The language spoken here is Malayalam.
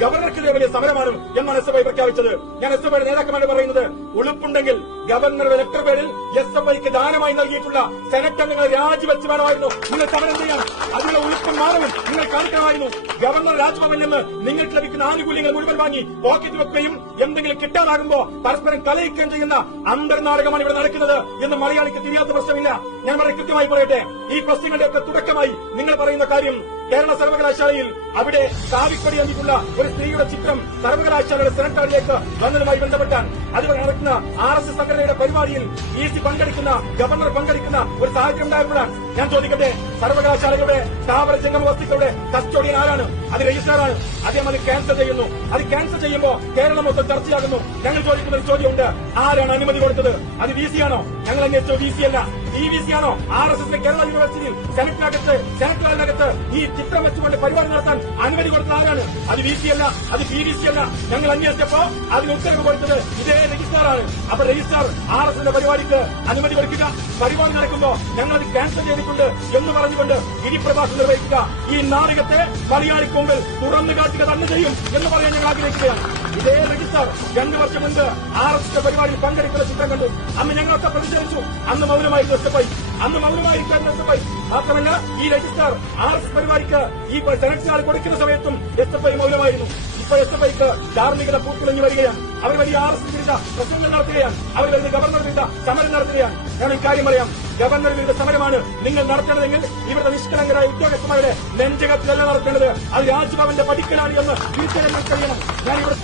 ഗവർണർക്കെതിരെ വലിയ സമരമാണ് എന്നാണ് SFI പ്രഖ്യാപിച്ചത്. ഞാൻ SFIയുടെ നേതാക്കന്മാരോട് പറയുന്നത്, ഉളുപ്പുണ്ടെങ്കിൽ ഗവർണറുടെ ലെറ്റർ പേരിൽ SFIക്ക് ദാനമായി നൽകിയിട്ടുള്ള സെനറ്റ് അംഗങ്ങളെ രാജിവെച്ച് വേണമായിരുന്നു നിങ്ങൾ സമരം ചെയ്യാൻ. അതിനുള്ള ഉളുപ്പും മാനവും നിങ്ങൾ കാണിക്കണമായിരുന്നു. ഗവർണർ രാജ്ഭവനിൽ നിന്ന് നിങ്ങൾക്ക് ലഭിക്കുന്ന ആനുകൂല്യങ്ങൾ മുഴുവൻ വാങ്ങി പോക്കറ്റ് വെക്കുകയും എന്തെങ്കിലും കിട്ടാനാകുമ്പോ പരസ്പരം കലയിക്കുകയും ചെയ്യുന്ന അന്തർനാടകമാണ് ഇവിടെ നടക്കുന്നത് എന്ന് മലയാളിക്ക് തിരിയാത്ത പ്രശ്നമില്ല. ഞാൻ വളരെ കൃത്യമായി പറയട്ടെ, ഈ പ്രശ്നങ്ങളുടെയൊക്കെ തുടക്കമായി നിങ്ങൾ പറയുന്ന കാര്യം കേരള സർവകലാശാലയിൽ അവിടെ കാവിക്കൊടി അണിഞ്ഞിട്ടുള്ള ഒരു സ്ത്രീയുടെ ചിത്രം സർവകലാശാലയുടെ സെനറ്റാറിലേക്ക് വന്നതുമായി ബന്ധപ്പെട്ടാണ്. അതുവരെ നടക്കുന്ന RSS സംഘടനയുടെ പരിപാടിയിൽ EC പങ്കെടുക്കുന്ന ഗവർണർ പങ്കെടുക്കുന്ന ഒരു സാഹചര്യം ഉണ്ടായപ്പോഴാണ്. ഞാൻ ചോദിക്കട്ടെ, സർവകലാശാലകളുടെ സ്ഥാപന ജംഗമ വസ്തുക്കളുടെ കസ്റ്റോഡിയൻ ആരാണ്? അത് രജിസ്ട്രാറാണ്. അദ്ദേഹം അത് ക്യാൻസൽ ചെയ്യുന്നു. അത് ക്യാൻസൽ ചെയ്യുമ്പോൾ കേരളം മൊത്തം ചർച്ചയാകുന്നു. ഞങ്ങൾ ചോദിക്കുന്ന ഒരു ചോദ്യമുണ്ട്, ആരാണ് അനുമതി കൊടുത്തത്? അത് VC ആണോ? ഞങ്ങൾ അന്വേഷിച്ചോ VC അല്ല, EVC ആണോ? RSS കേരള യൂണിവേഴ്സിറ്റിയിൽ സെനറ്റിനകത്ത് ഈ ചിത്രം വെച്ചുകൊണ്ട് പരിപാടി നടത്താൻ അനുമതി കൊടുത്തത് ആരാണ്? അത് VC അല്ല, അത് PVC അല്ല. ഞങ്ങൾ അന്വേഷിച്ചപ്പോ അതിന് ഉത്തരവ് കൊടുത്തത് ഇതേ രജിസ്ട്രാറാണ്. അപ്പൊ രജിസ്ട്രാർ RSSന്റെ പരിപാടിക്ക് അനുമതി കൊടുക്കുക, പരിപാടി നടക്കുമ്പോ ഞങ്ങളത് ക്യാൻസൽ ചെയ്തിട്ടുണ്ട് എന്ന് പറഞ്ഞുകൊണ്ട് ഗിരിപ്രഭാഷണം നിർവഹിക്കുക. ഈ നാടകത്തെ മലയാളിക്ക് മുമ്പിൽ തുറന്നു കാട്ടുക തന്നെ ചെയ്യും എന്ന് പറയാൻ ഞങ്ങൾ ആഗ്രഹിക്കുകയാണ്. ഇതേ രജിസ്ട്രാർ 2 വർഷം മുൻപ് RSSന്റെ പരിപാടിയിൽ പങ്കെടുക്കുന്ന ചിത്രം കണ്ടു. അന്ന് ഞങ്ങളൊക്കെ പ്രതിഷേധിച്ചു. അന്ന് മൗനമായി SFI. മാത്രമല്ല, ഈ രജിസ്ട്രാർ RSS പരിപാടിക്ക് ഈ സെനറ്റിനാൾ കൊടുക്കുന്ന സമയത്തും SFI മൗനമായിരുന്നു. ഇപ്പോൾ SFIക്ക് ധാർമ്മികത പൂത്തുലഞ്ഞു വരികയാണ്. അവർ വലിയ RSS വിരുദ്ധ പ്രസംഗങ്ങൾ നടത്തുകയാണ്. അവർ വലിയ ഗവർണർ വിരുദ്ധ സമരം നടത്തുകയാണ്. ഞാൻ ഇക്കാര്യം പറയാം, ഗവർണർ വിരുദ്ധ സമരമാണ് നിങ്ങൾ നടത്തേണ്ടതെങ്കിൽ ഇവിടുത്തെ നിഷ്കളങ്കരായ ഉദ്യോഗസ്ഥന്മാരുടെ നെഞ്ചകത്തിലല്ല നടത്തേണ്ടത്. അത് രാജ്ഭവന്റെ പടിക്കലാണ് എന്ന് തിരിച്ചറിയാൻ കഴിയണം. ഞാൻ ഇവിടെ